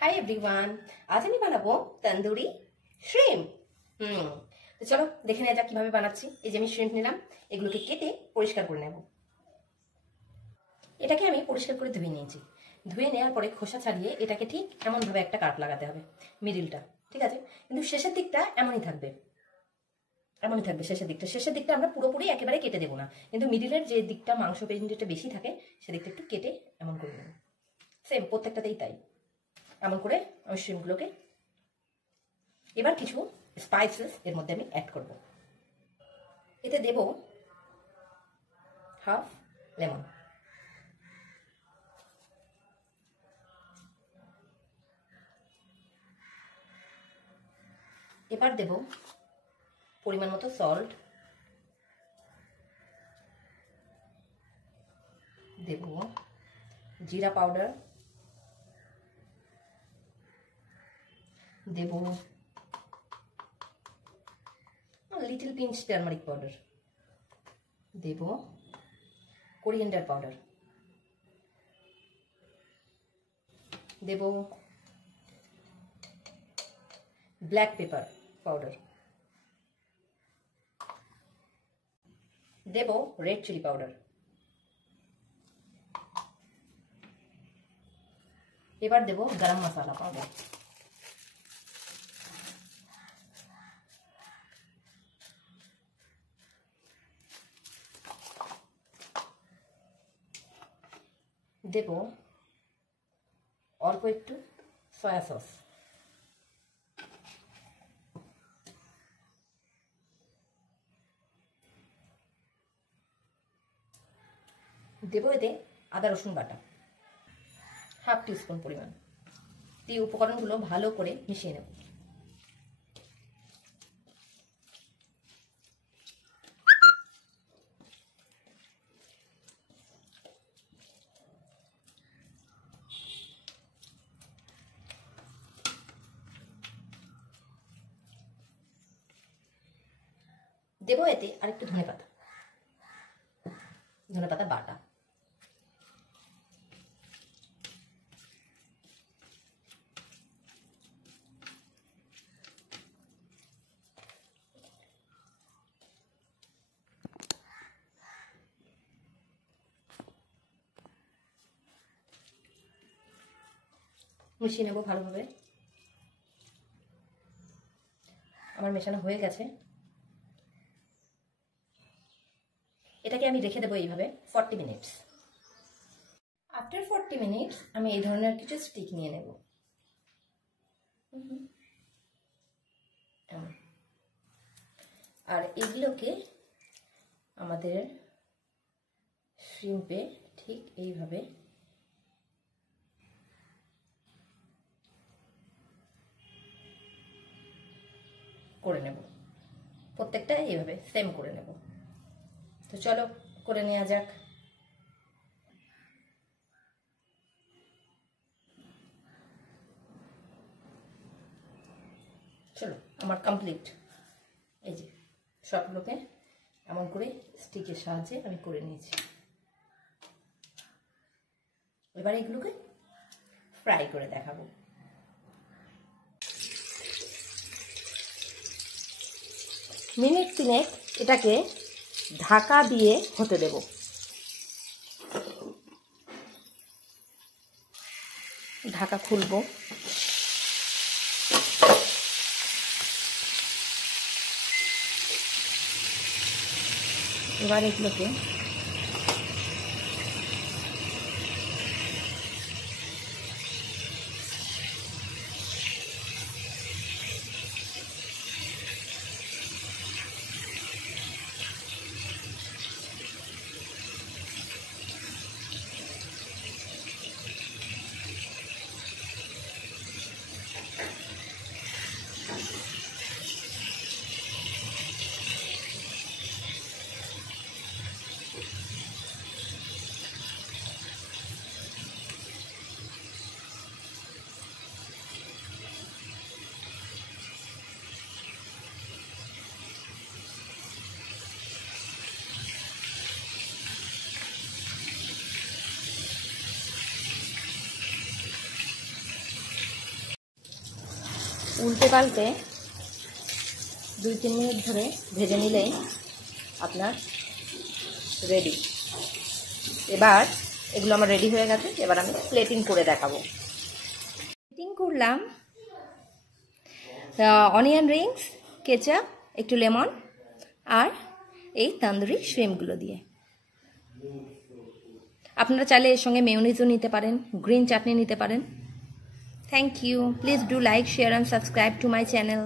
Hi everyone. आज আমি বানাবো তন্দুরি শ্রিম্প। তো চলো দেখে নেওয়া যাক কিভাবে বানাচ্ছি। এই যে আমি শ্রিম্প নিলাম, এগুলোকে কেটে পরিষ্কার করে নেব। এটাকে আমি পরিষ্কার করে ধুয়ে নিয়েছি। ধুয়ে নেওয়ার পরে খোসা ছাড়িয়ে এটাকে ঠিক এমন ভাবে একটা কাট লাগাতে হবে, মিডিলটা ঠিক আছে, কিন্তু শেষের দিকটা এমনই থাকবে, শেষের দিকটা আমরা পুরোপুরি একেবারে কেটে দেবো না, কিন্তু মিডিলের যে দিকটা মাংস পেশিটা বেশি থাকে সেদিকটা একটু কেটে এমন করে নেব। সেম প্রত্যেকটাতেই তাই, এমন করে আমি শ্রিম্পগুলোকে। এবার কিছু স্পাইসেস এর মধ্যে আমি অ্যাড করব। এতে দেব হাফ লেমন, এবার দেব পরিমাণ মতো সল্ট, দেব জিরা পাউডার, দেব লিটল পিঞ্চ টার্মারিক পাউডার, দেব কোরিয়েন্ডার পাউডার, দেব ব্ল্যাক পেপার পাউডার, দেব রেড চিলি পাউডার। এবার দেব গরম মশলা পাউডার, দেব অল্প একটু সয়া সস, দেব এতে আদা রসুন বাটা হাফ টিস্পুন পরিমাণ। এই উপকরণগুলো ভালো করে মিশিয়ে নেব। দেব এতে আরেকটু ধনে পাতা বাটা, মিশিয়ে নেব ভালোভাবে। আমার মেশানো হয়ে গেছে। এটাকে আমি রেখে দেবো এইভাবে 40 মিনিটস। আফটার 40 মিনিটস আমি এই ধরনের কিছু স্টিক নিয়ে নেব। আর এগুলোকে আমাদের শ্রিম্পে ঠিক এইভাবে করে নেব, প্রত্যেকটা এইভাবে সেম করে নেব। তো চলো করে নেওয়া যাক। চলো আমার কমপ্লিট। এই যে সবগুলোকে এমন করে স্টিকের সাহায্যে আমি করে নিয়েছি। এবার এগুলোকে ফ্রাই করে দেখাবো। মিনিট 3 এটাকে ঢাকা দিয়ে হতে দেব। ঢাকা খুলবো। এবার এগুলোকে উল্টে পাল্টে 2-3 মিনিট ধরে ভেজে নিলেই আপনার রেডি। এবার এগুলো আমার রেডি হয়ে গেছে, এবার আমি প্লেটিং করে দেখাবো। প্লেটিং করলাম অনিয়ন রিংস, কেচাপ, একটু লেমন আর এই তান্দুরি শ্রিম্পগুলো দিয়ে। আপনারা চাইলে এর সঙ্গে মেয়োনিজও নিতে পারেন, গ্রিন চাটনি নিতে পারেন। Thank you. Please do like, share and subscribe to my channel.